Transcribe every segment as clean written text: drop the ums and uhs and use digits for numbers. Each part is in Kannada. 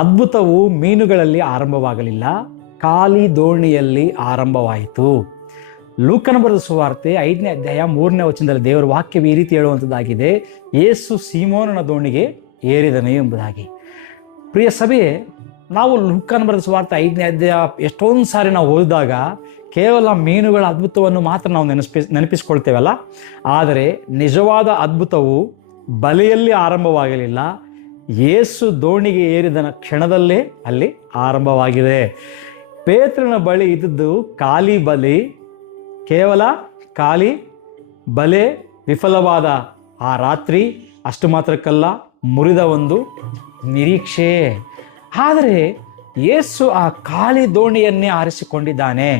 ಅದ್ಭುತವು ಮೀನುಗಳಲ್ಲಿ ಆರಂಭವಾಗಲಿಲ್ಲ, ಖಾಲಿ ದೋಣಿಯಲ್ಲಿ ಆರಂಭವಾಯಿತು. ಲೂಕನ ಬರೆದ ಸುವಾರ್ತೆ 5ನೇ ಅಧ್ಯಾಯ 3ನೇ ವಚನದಲ್ಲಿ ದೇವರ ವಾಕ್ಯವು ಈ ರೀತಿ ಹೇಳುವಂಥದ್ದಾಗಿದೆ, ಯೇಸು ಸೀಮೋನನ ದೋಣಿಗೆ ಏರಿದನು ಎಂಬುದಾಗಿ. ಪ್ರಿಯ ಸಭೆಯೇ, ನಾವು ಲೂಕನ ಬರೆದ ಸುವಾರ್ತೆ 5ನೇ ಅಧ್ಯಾಯ ಎಷ್ಟೊಂದು ಸಾರಿ ನಾವು ಓದಿದಾಗ ಕೇವಲ ಮೀನುಗಳ ಅದ್ಭುತವನ್ನು ಮಾತ್ರ ನಾವು ನೆನಪಿಸ್ಕೊಳ್ತೇವಲ್ಲ, ಆದರೆ ನಿಜವಾದ ಅದ್ಭುತವು ಬಲೆಯಲ್ಲಿ ಆರಂಭವಾಗಲಿಲ್ಲ, ಯೇಸು ದೋಣಿಗೆ ಏರಿದ ಕ್ಷಣದಲ್ಲೇ ಅಲ್ಲಿ ಆರಂಭವಾಗಿದೆ. ಪೇತ್ರನ ಬಳಿ ಇದ್ದದ್ದು ಖಾಲಿ ಬಲೆ, ಕೇವಲ ಖಾಲಿ ಬಲೆ, ವಿಫಲವಾದ ಆ ರಾತ್ರಿ, ಅಷ್ಟು ಮಾತ್ರಕ್ಕಲ್ಲ ಮುರಿದ ಒಂದು ನಿರೀಕ್ಷೆ. ಆದರೆ ಯೇಸು ಆ ಖಾಲಿ ದೋಣಿಯನ್ನೇ ಆರಿಸಿಕೊಂಡಿದ್ದಾನೆ.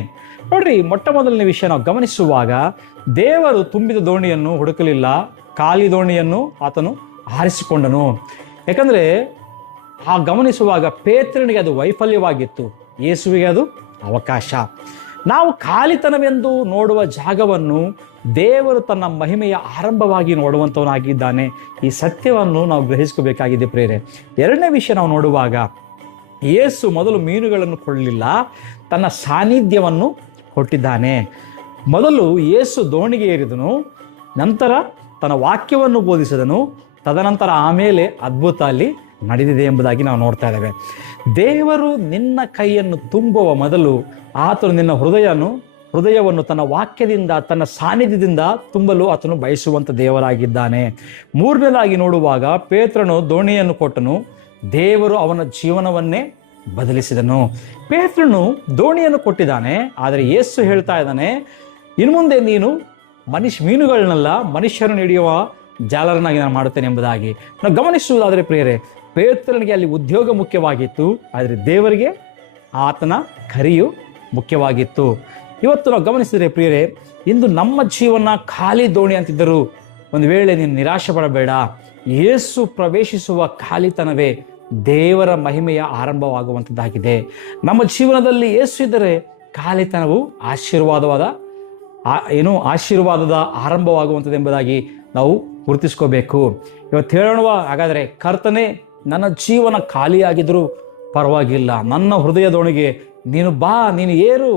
ನೋಡ್ರಿ, ಮೊಟ್ಟ ಮೊದಲನೇ ವಿಷಯ ನಾವು ಗಮನಿಸುವಾಗ ದೇವರು ತುಂಬಿದ ದೋಣಿಯನ್ನು ಹುಡುಕಲಿಲ್ಲ, ಖಾಲಿ ದೋಣಿಯನ್ನು ಆತನು ಆರಿಸಿಕೊಂಡನು. ಯಾಕಂದರೆ ಆ ಗಮನಿಸುವಾಗ ಪೇತ್ರನಿಗೆ ಅದು ವೈಫಲ್ಯವಾಗಿತ್ತು, ಯೇಸುವಿಗೆ ಅದು ಅವಕಾಶ. ನಾವು ಖಾಲಿತನವೆಂದು ನೋಡುವ ಜಾಗವನ್ನು ದೇವರು ತನ್ನ ಮಹಿಮೆಯ ಆರಂಭವಾಗಿ ನೋಡುವಂಥವನಾಗಿದ್ದಾನೆ. ಈ ಸತ್ಯವನ್ನು ನಾವು ಗ್ರಹಿಸ್ಕೋಬೇಕಾಗಿದೆ ಪ್ರೇರೆ. ಎರಡನೇ ವಿಷಯ ನಾವು ನೋಡುವಾಗ ಯೇಸು ಮೊದಲು ಮೀನುಗಳನ್ನು ಕೊಡಲಿಲ್ಲ, ತನ್ನ ಸಾನ್ನಿಧ್ಯವನ್ನು ಕೊಟ್ಟಿದ್ದಾನೆ. ಮೊದಲು ಯೇಸು ದೋಣಿಗೆ ಏರಿದನು, ನಂತರ ತನ್ನ ವಾಕ್ಯವನ್ನು ಬೋಧಿಸಿದನು, ತದನಂತರ ಆಮೇಲೆ ಅದ್ಭುತ ಅಲ್ಲಿ ನಡೆದಿದೆ ಎಂಬುದಾಗಿ ನಾವು ನೋಡ್ತಾ ಇದ್ದೇವೆ. ದೇವರು ನಿನ್ನ ಕೈಯನ್ನು ತುಂಬುವ ಮೊದಲು ಆತನು ನಿನ್ನ ಹೃದಯವನ್ನು ತನ್ನ ವಾಕ್ಯದಿಂದ, ತನ್ನ ಸಾನ್ನಿಧ್ಯದಿಂದ ತುಂಬಲು ಆತನು ಬಯಸುವಂಥ ದೇವರಾಗಿದ್ದಾನೆ. ಮೂರನೇದಾಗಿ ನೋಡುವಾಗ ಪೇತ್ರನು ದೋಣಿಯನ್ನು ಕೊಟ್ಟನು, ದೇವರು ಅವನ ಜೀವನವನ್ನೇ ಬದಲಿಸಿದನು. ಪೇತ್ರನು ದೋಣಿಯನ್ನು ಕೊಟ್ಟಿದ್ದಾನೆ, ಆದರೆ ಯೇಸು ಹೇಳ್ತಾ ಇದ್ದಾನೆ, ಇನ್ನು ಮುಂದೆ ನೀನು ಮೀನುಗಳನ್ನೆಲ್ಲ ಮನುಷ್ಯರನ್ನು ಹಿಡಿಯುವ ಜಾಲರನ್ನಾಗಿ ನಾನು ಮಾಡುತ್ತೇನೆ ಎಂಬುದಾಗಿ. ನಾವು ಗಮನಿಸುವುದಾದರೆ ಪ್ರಿಯರೇ, ಪೇತ್ರನಿಗೆ ಅಲ್ಲಿ ಉದ್ಯೋಗ ಮುಖ್ಯವಾಗಿತ್ತು, ಆದರೆ ದೇವರಿಗೆ ಆತನ ಕರೆಯು ಮುಖ್ಯವಾಗಿತ್ತು. ಇವತ್ತು ನಾವು ಗಮನಿಸಿದರೆ ಪ್ರಿಯರೇ, ಇಂದು ನಮ್ಮ ಜೀವನ ಖಾಲಿ ದೋಣಿ ಅಂತಿದ್ದರೂ ಒಂದು ವೇಳೆ ನೀನು ನಿರಾಶೆ ಪಡಬೇಡ. ಯೇಸು ಪ್ರವೇಶಿಸುವ ಖಾಲಿತನವೇ ದೇವರ ಮಹಿಮೆಯ ಆರಂಭವಾಗುವಂಥದ್ದಾಗಿದೆ. ನಮ್ಮ ಜೀವನದಲ್ಲಿ ಯೇಸು ಇದ್ದರೆ ಖಾಲಿತನವು ಆಶೀರ್ವಾದದ ಆರಂಭವಾಗುವಂಥದ್ದು ಎಂಬುದಾಗಿ ನಾವು ಗುರುತಿಸ್ಕೋಬೇಕು. ಇವತ್ತು ಹೇಳೋಣ, ಹಾಗಾದರೆ ಕರ್ತನೇ, ನನ್ನ ಜೀವನ ಖಾಲಿಯಾಗಿದ್ದರೂ ಪರವಾಗಿಲ್ಲ, ನನ್ನ ಹೃದಯದೊಳಗೆ ನೀನು ಬಾ, ನೀನು ಏರು,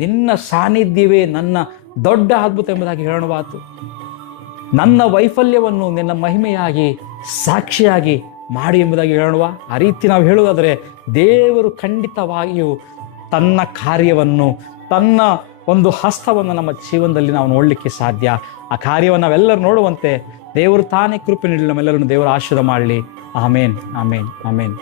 ನಿನ್ನ ಸಾನ್ನಿಧ್ಯವೇ ನನ್ನ ದೊಡ್ಡ ಅದ್ಭುತ ಎಂಬುದಾಗಿ ಹೇಳೋಣವಾತು. ನನ್ನ ವೈಫಲ್ಯವನ್ನು ನಿನ್ನ ಮಹಿಮೆಯಾಗಿ ಸಾಕ್ಷಿಯಾಗಿ ಮಾಡಿ ಎಂಬುದಾಗಿ ಹೇಳೋಣ. ಆ ರೀತಿ ನಾವು ಹೇಳುವುದಾದರೆ ದೇವರು ಖಂಡಿತವಾಗಿಯೂ ತನ್ನ ಕಾರ್ಯವನ್ನು, ತನ್ನ ಒಂದು ಹಸ್ತವನ್ನು ನಮ್ಮ ಜೀವನದಲ್ಲಿ ನಾವು ನೋಡಲಿಕ್ಕೆ ಸಾಧ್ಯ. ಆ ಕಾರ್ಯವನ್ನು ನಾವೆಲ್ಲರೂ ನೋಡುವಂತೆ ದೇವರು ತಾನೇ ಕೃಪೆ ನೀಡಲಿ. ನಮ್ಮೆಲ್ಲರನ್ನು ದೇವರ ಆಶೀರ್ವಾದ ಮಾಡಲಿ. ಆಮೇನ್, ಆಮೇನ್, ಆಮೇನ್.